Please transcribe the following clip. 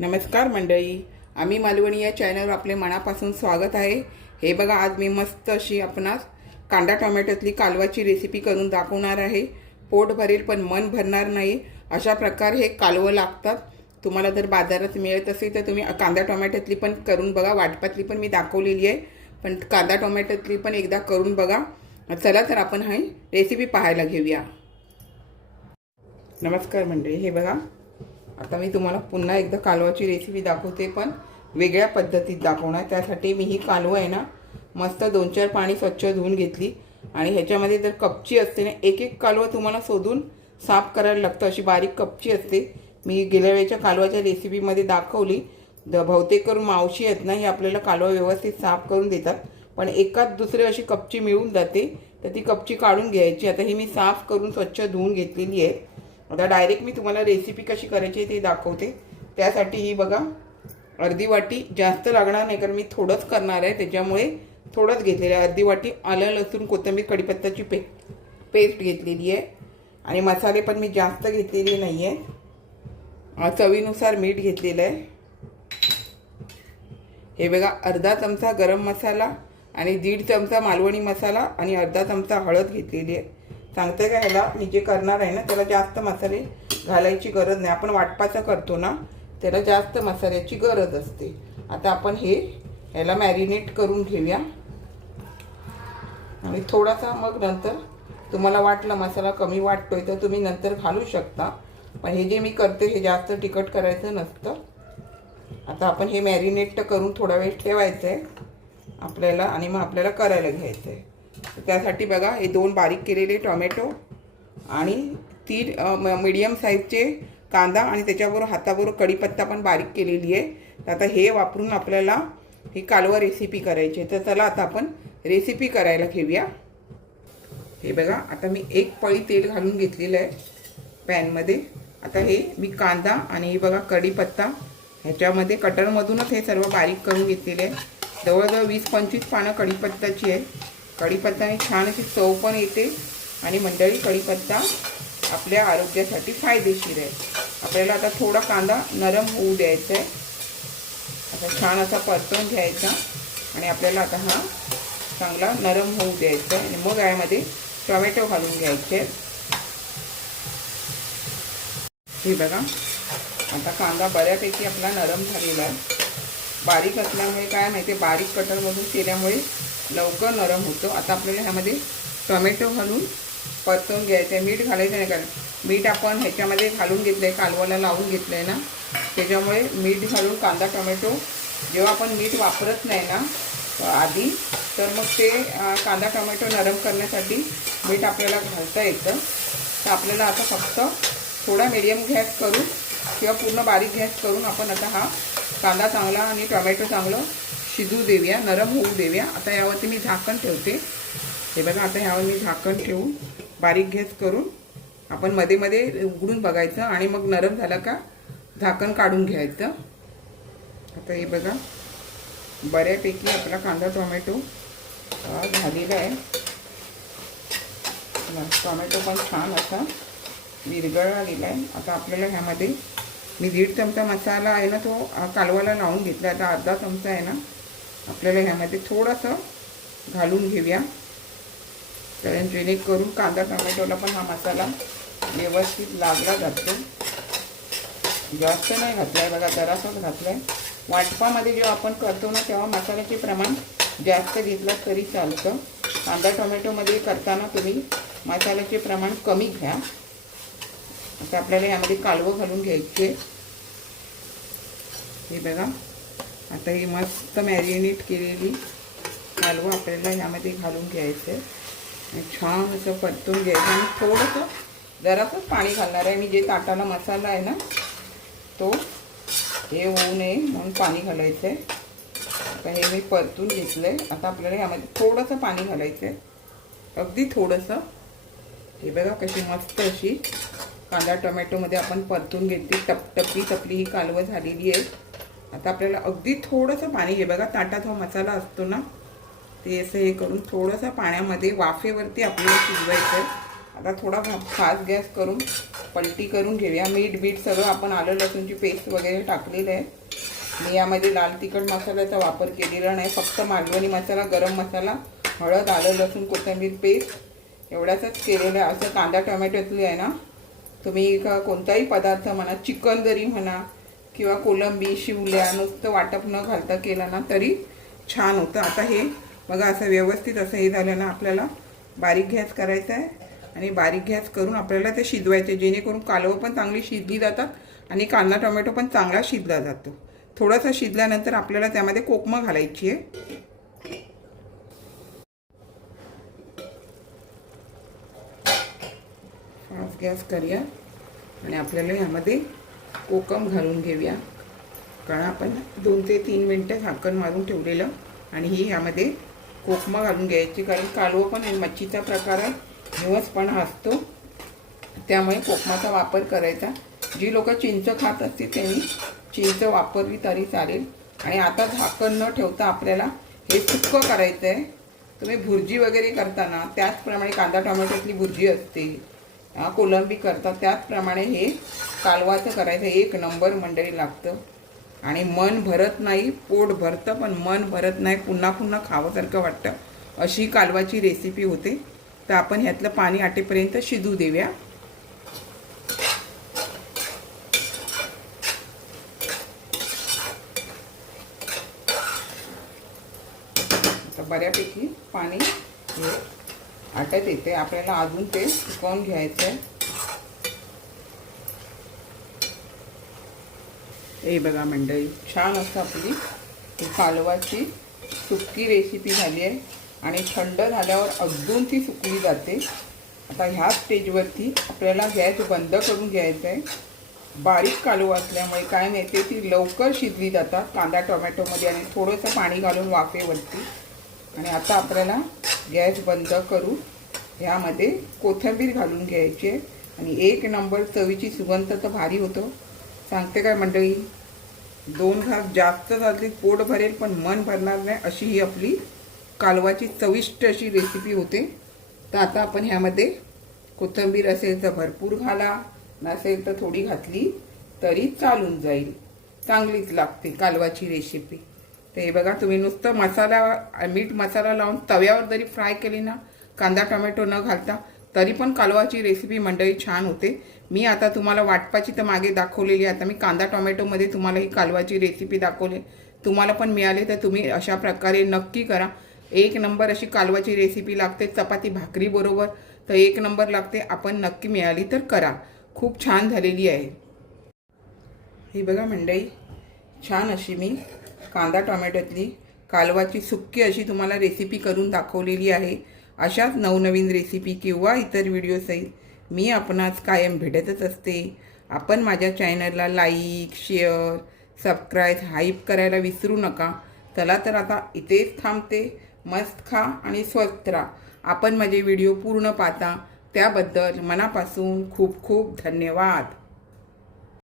नमस्कार मंडळी, आम्ही मालवणी या चॅनलवर आपले मनापासून स्वागत आहे। हे बघा, आज मी मस्त अशी आपणास कांदा टोमॅटोतली कालवाची रेसिपी करून दाखवणार आहे। पोट भरेल पण मन भरणार नाही अशा प्रकारे हे कालवं लागतात। तुम्हाला जर बाजारात मिळत असेल तर तुम्ही कांदा टोमॅटोतली पण करून बघा। वाटपातली पण मी दाखवलेली आहे, पण कांदा टोमॅटोतली पण एकदा करून बघा। चला तर आपण ही रेसिपी पाहायला घेऊया। नमस्कार मंडळी, हे बघा, आता मी तुम्हाला पुन्हा एकदा कालवाची रेसिपी दाखवते, पण वेगळ्या पद्धतीत दाखवणार। त्यासाठी मी ही कालवं आहे ना मस्त 2-4 पाणी स्वच्छ धुवून घेतली आणि ह्याच्यामध्ये जर कपची असते ना, एक एक कालवं तुम्हाला शोधून साफ करायला लागतं। अशी बारीक कपची असते। मी गेल्या वेळेच्या कालवाच्या रेसिपीमध्ये दाखवली। बहुतेक करून मावशी आहेत ना, ही आपल्याला कालवा व्यवस्थित साफ करून देतात, पण एकाच दुसरी अशी कपची मिळून जाते, तर ती कपची काढून घ्यायची। आता ही मी साफ करून स्वच्छ धुवून घेतलेली आहे। आता डायरेक्ट मी तुम्हाला रेसिपी कशी करायची ते दाखवते। त्यासाठी ही बघा, अर्धी वाटी, जास्त लागणार नाही कारण मी थोडंच करणार आहे, त्याच्यामुळे थोडंच घेतलेलं आहे। अर्धी वाटी आलं लसूण कोथिंबीर कढीपत्त्याची पेस्ट घेतलेली आहे आणि मसाले पण मी जास्त घेतलेले नाही आहे। चवीनुसार मीठ घेतलेलं आहे। हे बघा, अर्धा चमचा गरम मसाला आणि 1.5 चमचा मालवणी मसाला आणि अर्धा चमचा हळद घेतलेली आहे। सांगते का, ह्याला मी जे करणार आहे ना त्याला जास्त मसाले घालायची गरज नाही। आपण वाटपाचा करतो ना, त्याला जास्त मसाल्याची गरज असते। आता आपण ह्याला मॅरिनेट करून घेऊया आणि थोडासा मग नंतर तुम्हाला वाटलं मसाला कमी वाटतोय तर तुम्ही नंतर घालू शकता, पण हे जे मी करते हे जास्त तिखट करायचं नसतं। आता आपण हे मॅरिनेट करून थोडा वेळ ठेवायचं आहे आपल्याला आणि मग आपल्याला करायला घ्यायचं आहे। त्यासाठी बघा, हे 2 बारीक केलेले टोमॅटो आणि 3 मीडियम साईजचे कांदा आणि त्याच्याबरोबर हाताबरोबर कढीपत्ता पण बारीक केलेली आहे। तर आता हे वापरून आपल्याला ही कालवा रेसिपी करायची आहे। तर चला आता आपण रेसिपी करायला घेऊया। हे बघा, आता मी 1 पळी तेल घालून घेतलेलं आहे पॅनमध्ये। आता हे मी कांदा आणि हे बघा कढीपत्ता ह्याच्यामध्ये कटरमधूनच हे सर्व बारीक करून घेतलेले आहे। जवळजवळ 20-25 पानं कढीपत्त्याची आहे। कढीपत्त्याने छान अशी चव पण येते आणि मंडळी, कढीपत्ता आपल्या आरोग्यासाठी फायदेशीर आहे। आपल्याला आता थोडा कांदा नरम होऊ द्यायचा आहे। आता छान असा परतून घ्यायचा आणि आपल्याला आता हा चांगला नरम होऊ द्यायचा आहे आणि मग यामध्ये टोमॅटो घालून घ्यायचे। हे बघा, आता कांदा बऱ्यापैकी आपला नरम झालेला आहे। बारीक असल्यामुळे काय माहिती, बारीक कटरमधून केल्यामुळे लवकर नरम होतो। आता आपल्याला ह्यामध्ये टोमॅटो घालून परतून घ्यायचं आहे। मीठ घालायचं नाही, कारण मीठ आपण ह्याच्यामध्ये घालून घेतलं आहे, कालवाला लावून घेतलं आहे ना, त्याच्यामुळे मीठ घालून कांदा टोमॅटो जेव्हा आपण मीठ वापरत नाही ना आधी, तर मग ते कांदा टोमॅटो नरम करण्यासाठी मीठ आपल्याला घालता येतं। तर आपल्याला आता फक्त थोडा मीडियम गॅस करून किंवा पूर्ण बारीक गॅस करून आपण आता हा कांदा चांगला आणि टोमॅटो चांगलं शिजू देऊया, नरम होऊ देऊया। आता यावरती मी झाकण ठेवते। हे बघा, आता ह्यावर मी झाकण ठेवून बारीक गॅस करून आपण मध्ये मध्ये उघडून बघायचं आणि मग नरम झाला का झाकण काढून घ्यायचं। आता हे बघा, बऱ्यापैकी आपला कांदा टोमॅटो झालेला आहे। टोमॅटो पण छान असा विरघळला गेला आहे। आता आपल्याला ह्यामध्ये मी 1.5 चमचा मसाला आहे ना, तो कालवाला लावून घेतला। आता अर्धा चमचा आहे ना आपल्याला ह्यामध्ये थोडंसं घालून घेऊया, कारण जेणेकरून कांदा टोमॅटोला पण हा मसाला व्यवस्थित लागला जातो। जास्त नाही घातला आहे बघा, जरासाच घातला आहे। वाटपामध्ये जेव्हा आपण करतो ना तेव्हा मसाल्याचे प्रमाण जास्त घेतलं तरी चालतं। कांदा टोमॅटोमध्ये करताना तुम्ही मसाल्याचे प्रमाण कमी घ्या। आता आपल्याला यामध्ये कालवं घालून घ्यायचे। हे बघा, आता ही मस्त मॅरिनेट केलेली कालवं आपल्याला यामध्ये घालून घ्यायचं आणि छान असं परतून घ्यायचं आणि थोडंसं जरासं पाणी घालणार आहे मी। जे ताटाला मसाला आहे ना तो हे होऊ नये म्हणून पाणी घालायचं आहे। आता हे मी परतून घेतलं आहे। आता आपल्याला यामध्ये थोडंसं पाणी घालायचं आहे, अगदी थोडंसं। हे बघा, कशी मस्त अशी कांदा टोमॅटोमध्ये आपण परतून घेतली, टपली ही कालवं झालेली आहे। आता आपल्याला अगदी थोडंसं पाणी, हे बघा ताटात हा मसाला असतो ना, ते असं हे करून थोडंसं पाण्यामध्ये वाफेवरती आपल्याला शिजवायचं आहे। आता थोडा फास्ट गॅस करून पलटी करून घेऊया। मीठ बीठ सगळं आपण आलं लसूणची पेस्ट वगैरे टाकलेलं आहे। मी यामध्ये लाल तिखट मसाल्याचा वापर केलेला नाही, फक्त मालवणी मसाला, गरम मसाला, हळद, आलं लसूण कोथिंबीर पेस्ट एवढ्याच केलेलं आहे। असं कांदा टोमॅटोतली आहे ना, तुम्ही कोणताही पदार्थ म्हणा, चिकन जरी म्हणा किंवा कोलंबी, शिवल्या, नुसतं वाटप न घालता केलं ना तरी छान होतं। आता हे बघा असं व्यवस्थित असं हे झालं ना, आपल्याला बारीक गॅस करायचा आहे आणि बारीक गॅस करून आपल्याला ते शिजवायचे, जेणेकरून कालवं पण चांगली शिजली जातात आणि कांदा टोमॅटो पण चांगला शिजला जातो। थोडंसं शिजल्यानंतर आपल्याला त्यामध्ये कोकमं घालायची आहे। फास्ट गॅस करूया आणि आपल्याला यामध्ये कोकम घालून घेऊया, कारण आपण 2 ते 3 मिनटं झाकण मारून ठेवलेलं आणि ही यामध्ये कोकमं घालून घ्यायची, कारण कालवं पण मच्छीचा प्रकार आहे, हिवसपणा असतो, त्यामुळे कोकमाचा वापर करायचा। जी लोक चिंच खात असतील त्यांनी चिंच वापरली तरी चालेल। आणि आता झाकण न ठेवता आपल्याला हे सुक्कं करायचं आहे। तुम्ही भुर्जी वगैरे करताना त्याचप्रमाणे कांदा टोमॅटोतली भुर्जी असते, कोलंबी करतात त्याचप्रमाणे हे कालवाचं करायचं। एक नंबर मंडळी लागतं आणि मन भरत नाही, पोट भरतं पण मन भरत नाही, पुन्हा पुन्हा खावंसारखं वाटतं, अशी कालवाची रेसिपी होते। तर आपण ह्यातलं पाणी आटेपर्यंत शिजू देऊया। आता बऱ्यापैकी पाणी हे आटत येते, आपल्याला अजून ते सुकवून घ्यायचं आहे। हे बघा मंडळी, छान असं आपली कालवाची सुक्की रेसिपी झाली आहे आणि थंड झाल्यावर अजून ती सुकली जाते। आता ह्या स्टेजवरती आपल्याला गॅस बंद करून घ्यायचा आहे। बारीक कालवं असल्यामुळे काय माहिती ती लवकर शिजली जातात कांदा टोमॅटोमध्ये आणि थोडंसं पाणी घालून वाफेवरती। आणि आता आपल्याला गॅस बंद करून यामध्ये कोथिंबीर घालून घ्यायची आहे आणि एक नंबर चवीची सुगंध तर भारी होतो, सांगते काय मंडळी। 2 घास जास्त झाली पोट भरेल पण मन भरणार नाही, अशी ही आपली कालवाची चविष्ट अशी रेसिपी होते। तर आता आपण ह्यामध्ये कोथिंबीर असेल तर भरपूर घाला, नसेल तर थोडी घातली तरी चालून जाईल, चांगलीच लागते कालवाची रेसिपी। तर हे बघा, तुम्ही नुसतं मसाला मीठ मसाला लावून तव्यावर जरी फ्राय केली ना, कांदा टोमॅटो न घालता, तरी पण कालवाची रेसिपी मंडळी छान होते। मी आता तुम्हाला वाटपाची तर मागे दाखवलेली, आता मी कांदा टोमॅटोमध्ये तुम्हाला ही कालवाची रेसिपी दाखवली। तुम्हाला पण मिळाली तर तुम्ही अशा प्रकारे नक्की करा, एक नंबर अशी कालवाची रेसिपी लागते, चपाती भाकरी बरोबर तर एक नंबर लागते। आपण नक्की मिळाली तर करा, खूप छान झालेली आहे। ही बघा मंडळी, छान अशी मी कांदा टोमॅटोतली कालवाची सुक्की अशी तुम्हाला रेसिपी करून दाखवलेली आहे। अशाच नवनवीन रेसिपी किंवा इतर व्हिडिओसहित मी आपणास कायम भेटतच असते। आपण माझ्या चॅनलला लाईक, शेअर, सबस्क्राईब, हाईप करायला विसरू नका। चला तर आता इथेच थांबते। मस्त खा आणि स्वस्थ राहा। आपण माझे व्हिडिओ पूर्ण पाहता त्याबद्दल मनापासून खूप खूप धन्यवाद।